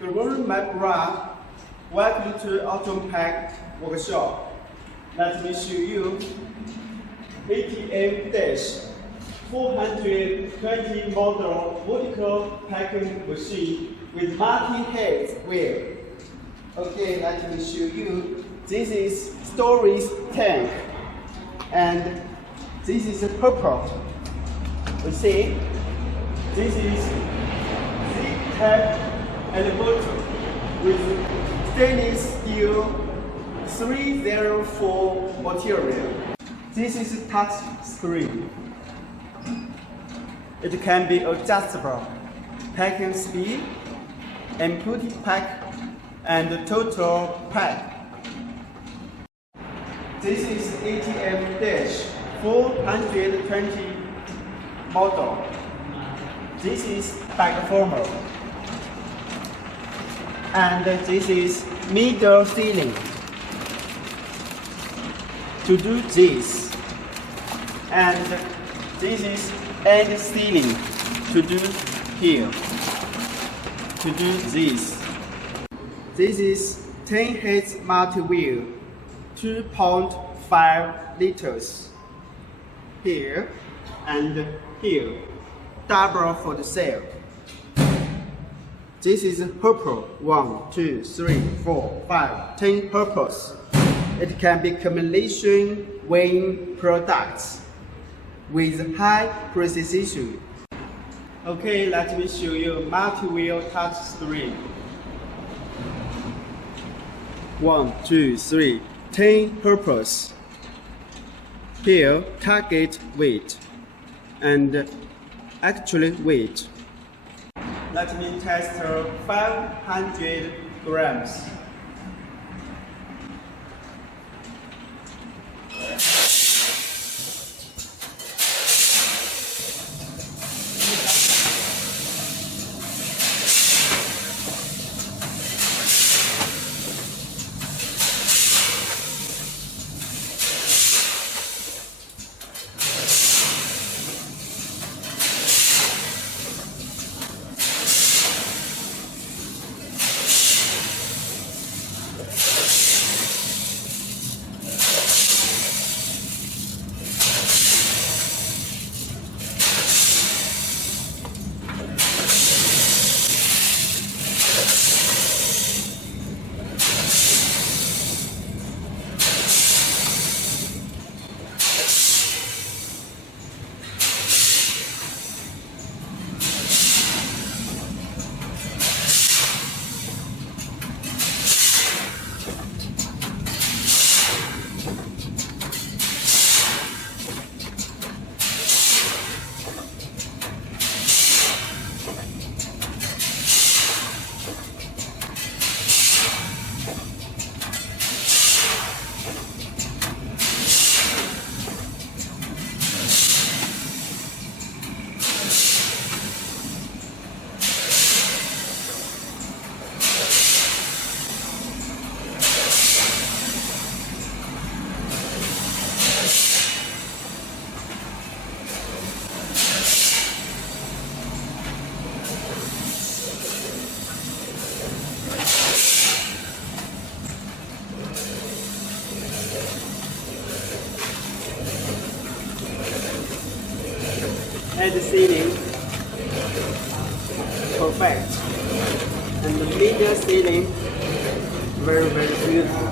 Good morning, my brother. Welcome to Autom workshop. Let me show you ATM420 model vertical packing machine with multi-head wheel. Okay, let me show you. This is storage tank, and this is purple. You see, this is Z-type elevator with stainless steel 304 material. This is a touch screen. It can be adjustable. Packing speed, empty pack, and total pack. This is ATM420 model. This is back former. And this is middle ceiling. To do this. And this is end ceiling. To do here. To do this. This is 10 heads multi-wheel, 2.5 liters. Here and here. Double for the sale. This is purple. 1, 2, 3, 4, 5, 10 purples. It can be combination weighing products with high precision. Okay, let me show you multi-wheel touch screen. 1, 2, 3, 10 purples. Here, target weight and actual weight. Let me test 500 grams. And the ceiling, perfect. And the middle ceiling, very, very beautiful.